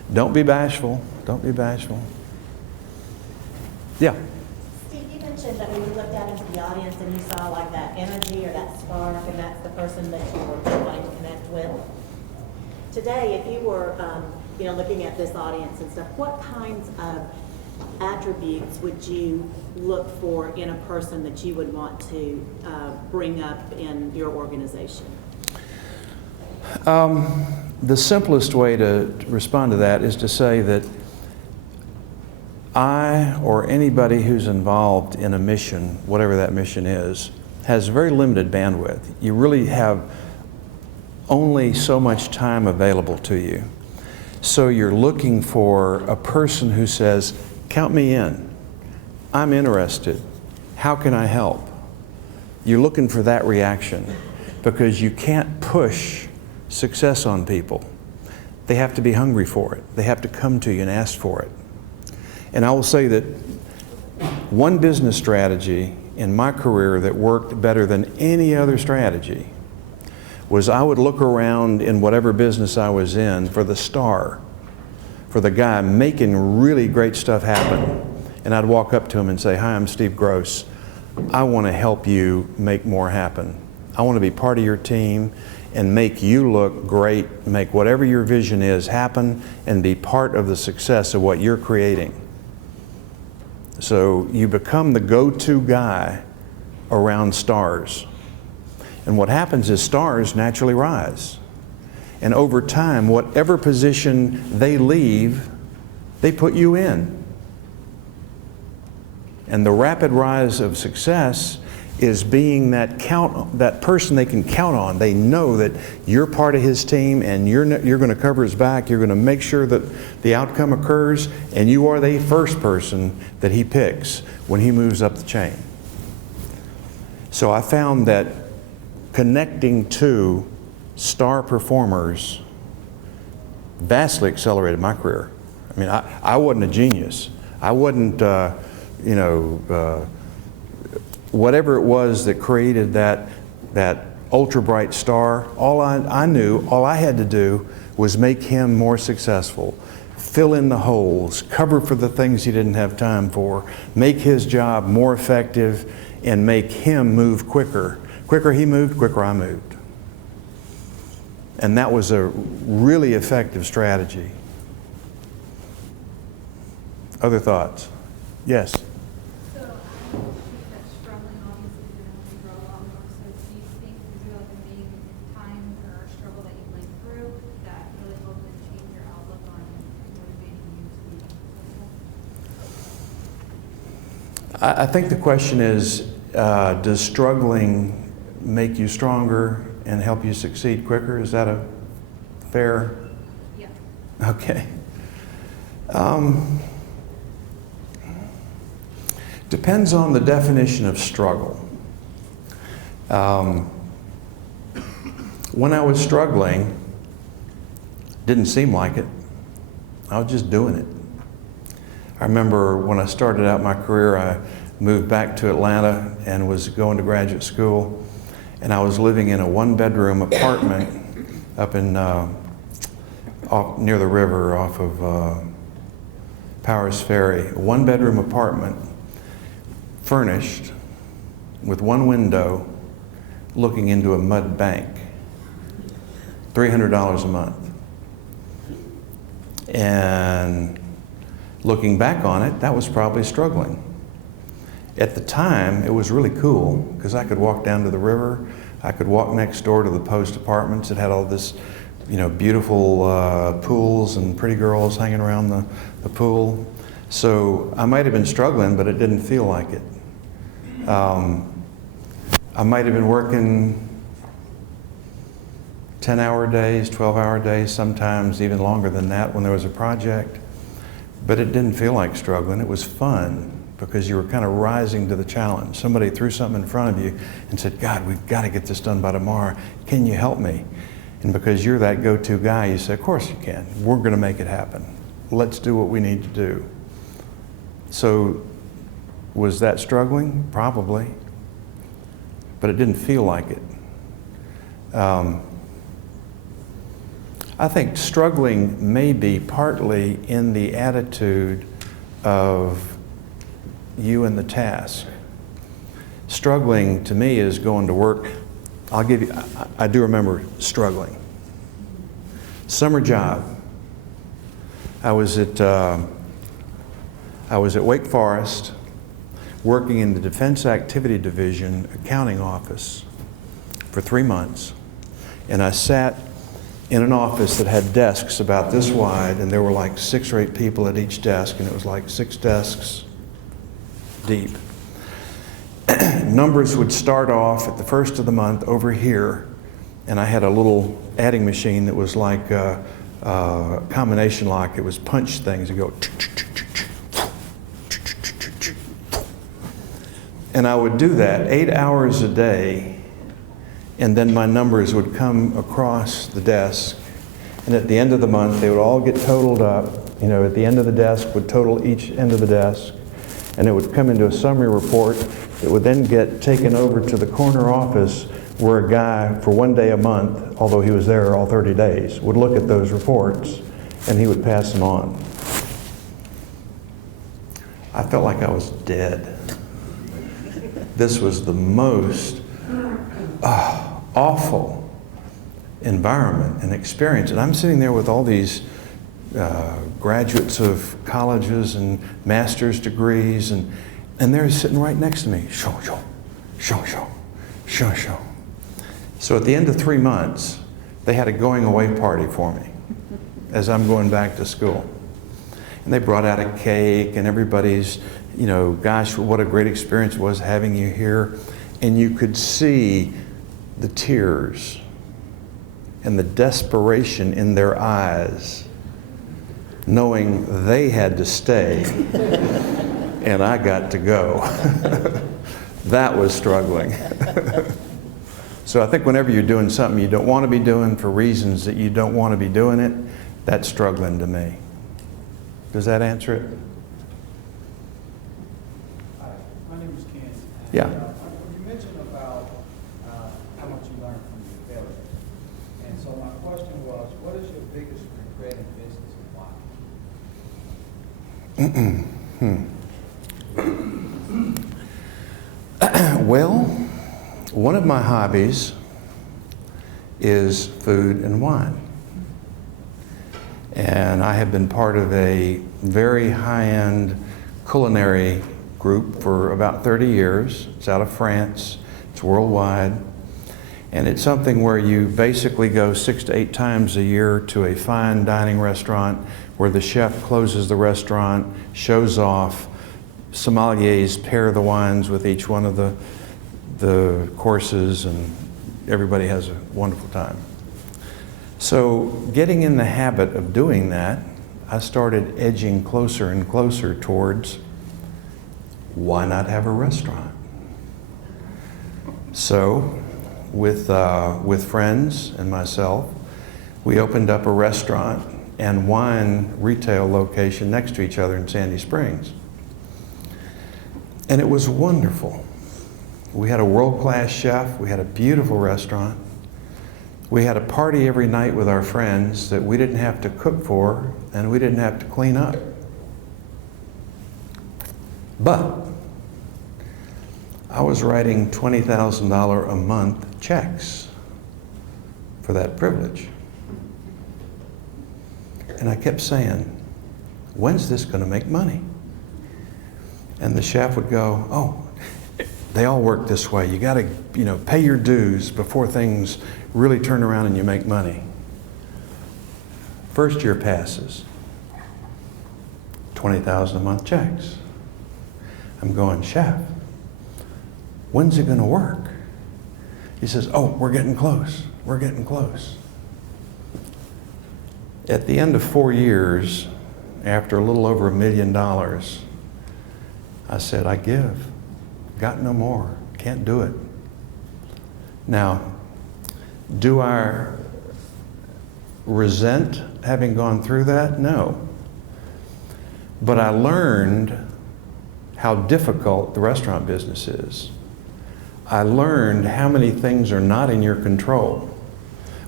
Don't be bashful. Don't be bashful. Yeah. Steve, you mentioned that when you looked out into the audience and you saw like that energy or that spark, and that's the person that you were wanting to connect with. Today, if you were, looking at this audience and stuff, what kinds of attributes would you look for in a person that you would want to bring up in your organization? The simplest way to respond to that is to say that I, or anybody who's involved in a mission, whatever that mission is, has very limited bandwidth. You really have only so much time available to you. So you're looking for a person who says, count me in. I'm interested. How can I help? You're looking for that reaction because you can't push success on people. They have to be hungry for it. They have to come to you and ask for it. And I will say that one business strategy in my career that worked better than any other strategy was I would look around in whatever business I was in for the star, for the guy making really great stuff happen. And I'd walk up to him and say, hi, I'm Steve Gross. I want to help you make more happen. I want to be part of your team and make you look great, make whatever your vision is happen, and be part of the success of what you're creating. So you become the go-to guy around stars. And what happens is stars naturally rise. And over time, whatever position they leave, they put you in. And the rapid rise of success is being that person they can count on. They know that you're part of his team and you're going to cover his back. You're going to make sure that the outcome occurs, and you are the first person that he picks when he moves up the chain. So I found that connecting to star performers vastly accelerated my career. I mean, I wasn't a genius. I wasn't, whatever it was that created that ultra bright star, all I had to do was make him more successful, fill in the holes, cover for the things he didn't have time for, make his job more effective, and make him move quicker. Quicker he moved, quicker I moved. And that was a really effective strategy. Other thoughts? Yes? I think the question is, does struggling make you stronger and help you succeed quicker? Is that a fair? Yeah. Okay. Depends on the definition of struggle. When I was struggling, didn't seem like it. I was just doing it. I remember when I started out my career, I moved back to Atlanta and was going to graduate school, and I was living in a one-bedroom apartment up in near the river off of Powers Ferry. A one-bedroom apartment, furnished, with one window, looking into a mud bank. $300 a month. And looking back on it, that was probably struggling. At the time, it was really cool because I could walk down to the river. I could walk next door to the Post Apartments that had all this, beautiful pools and pretty girls hanging around the pool. So I might have been struggling, but it didn't feel like it. I might have been working 10-hour days, 12-hour days, sometimes even longer than that when there was a project. But it didn't feel like struggling. It was fun because you were kind of rising to the challenge. Somebody threw something in front of you and said, God, we've got to get this done by tomorrow. Can you help me? And because you're that go-to guy, you say, of course you can. We're going to make it happen. Let's do what we need to do. So was that struggling? Probably. But it didn't feel like it. I think struggling may be partly in the attitude of you and the task. Struggling to me is going to work. I'll give you, I do remember struggling. Summer job. I was at Wake Forest working in the Defense Activity Division accounting office for 3 months. And I sat in an office that had desks about this wide, and there were like 6 or 8 people at each desk, and it was like 6 desks deep. Numbers would start off at the first of the month over here, and I had a little adding machine that was like a combination lock. It was punch things and go. And I would do that 8 hours a day, and then my numbers would come across the desk, and at the end of the month they would all get totaled up. You know, at the end of the desk would total each end of the desk, and it would come into a summary report that would then get taken over to the corner office where a guy for 1 day a month, although he was there all 30 days, would look at those reports and he would pass them on. I felt like I was dead. This was the most awful environment and experience. And I'm sitting there with all these graduates of colleges and master's degrees, and they're sitting right next to me. Show. So at the end of 3 months, they had a going away party for me as I'm going back to school. And they brought out a cake, and everybody's, you know, gosh, what a great experience it was having you here. And you could see the tears and the desperation in their eyes, knowing they had to stay and I got to go. That was struggling. So I think whenever you're doing something you don't want to be doing for reasons that you don't want to be doing it, that's struggling to me. Does that answer it? Hi, my name is Ken. Yeah. You mentioned about how much you learned from your failures. And so my question was, what is your biggest regret in business and why? Well, one of my hobbies is food and wine. And I have been part of a very high-end culinary group for about 30 years. It's out of France. It's worldwide. And it's something where you basically go 6 to 8 times a year to a fine dining restaurant where the chef closes the restaurant, shows off, sommeliers pair the wines with each one of the courses, and everybody has a wonderful time. So getting in the habit of doing that, I started edging closer and closer towards, why not have a restaurant? So with friends and myself, we opened up a restaurant and wine retail location next to each other in Sandy Springs. And it was wonderful. We had a world-class chef, we had a beautiful restaurant. We had a party every night with our friends that we didn't have to cook for and we didn't have to clean up. But I was writing $20,000 a month checks for that privilege. And I kept saying, when's this going to make money? And the chef would go, oh, they all work this way. You got to, pay your dues before things really turn around and you make money. First year passes. $20,000 a month checks. I'm going, chef, when's it going to work? He says, oh, we're getting close. We're getting close. At the end of 4 years, after a little over $1 million, I said, I give. Got no more. Can't do it. Now, do I resent having gone through that? No. But I learned how difficult the restaurant business is. I learned how many things are not in your control.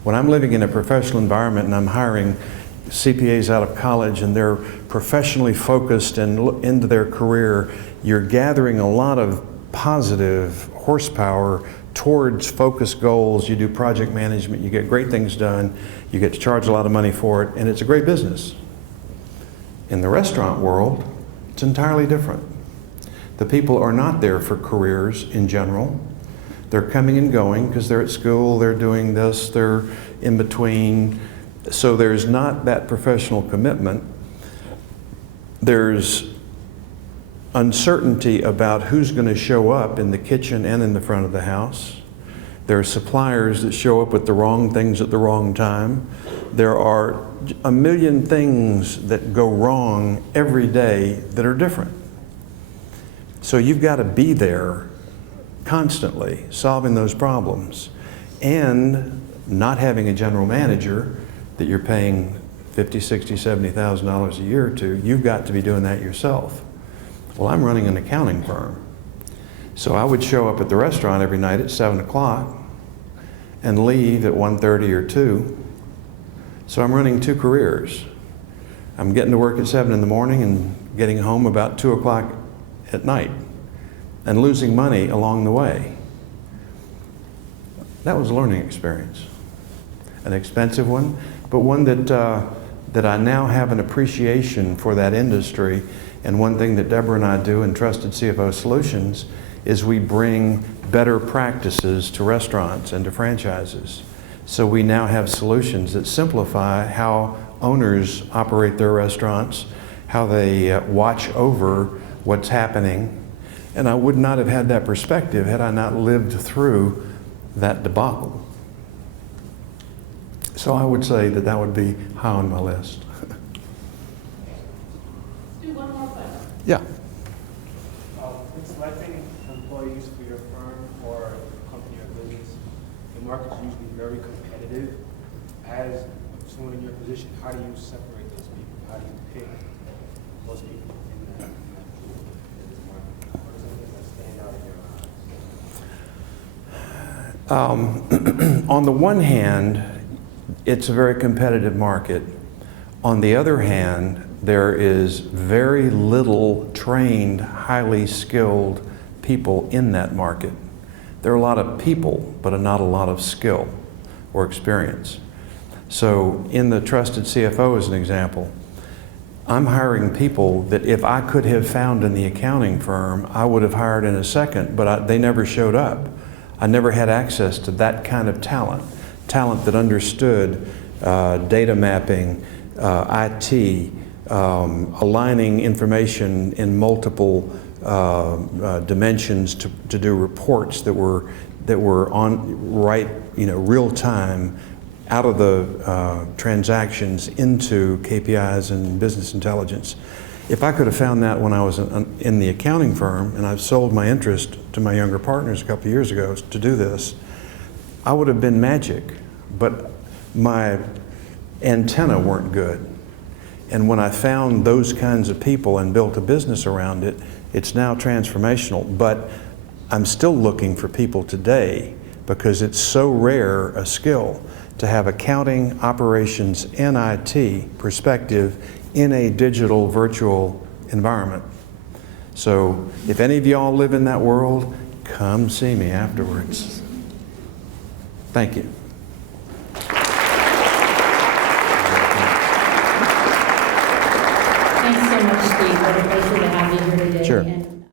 When I'm living in a professional environment and I'm hiring CPAs out of college and they're professionally focused and into their career, you're gathering a lot of positive horsepower towards focused goals. You do project management, you get great things done, you get to charge a lot of money for it, and it's a great business. In the restaurant world, it's entirely different. The people are not there for careers in general. They're coming and going because they're at school, they're doing this, they're in between. So there's not that professional commitment. There's uncertainty about who's going to show up in the kitchen and in the front of the house. There are suppliers that show up with the wrong things at the wrong time. There are a million things that go wrong every day that are different. So you've got to be there constantly solving those problems, and not having a general manager that you're paying $50,000, $60,000, $70,000 a year to. You've got to be doing that yourself. Well, I'm running an accounting firm, so I would show up at the restaurant every night at 7 o'clock and leave at 1:30 or 2. So I'm running two careers. I'm getting to work at 7 in the morning and getting home about 2 o'clock at night, and losing money along the way. That was a learning experience. An expensive one, but one that I now have an appreciation for that industry. And one thing that Deborah and I do in Trusted CFO Solutions is we bring better practices to restaurants and to franchises. So we now have solutions that simplify how owners operate their restaurants, how they watch over what's happening. And I would not have had that perspective had I not lived through that debacle. So I would say that that would be high on my list. Do one more question. Yeah. When selecting employees for your firm or company or business, the market's usually very competitive. As someone in your position, how do you separate those people? How do you pick those people in that pool in the market? What are some things that stand out in your eyes? On the one hand, it's a very competitive market. On the other hand, there is very little trained, highly skilled people in that market. There are a lot of people, but not a lot of skill or experience. So in the Trusted CFO as an example, I'm hiring people that if I could have found in the accounting firm, I would have hired in a second, but they never showed up. I never had access to that kind of talent that understood data mapping, IT, aligning information in multiple dimensions to do reports that were on real time out of the transactions into KPIs and business intelligence. If I could have found that when I was in the accounting firm, and I've sold my interest to my younger partners a couple of years ago to do this, I would have been magic, but my antenna weren't good. And when I found those kinds of people and built a business around it, it's now transformational. But I'm still looking for people today because it's so rare a skill to have accounting, operations, and IT perspective in a digital virtual environment. So if any of y'all live in that world, come see me afterwards. Thank you. Thanks so much, Steve. What a pleasure to have you here today. Sure. And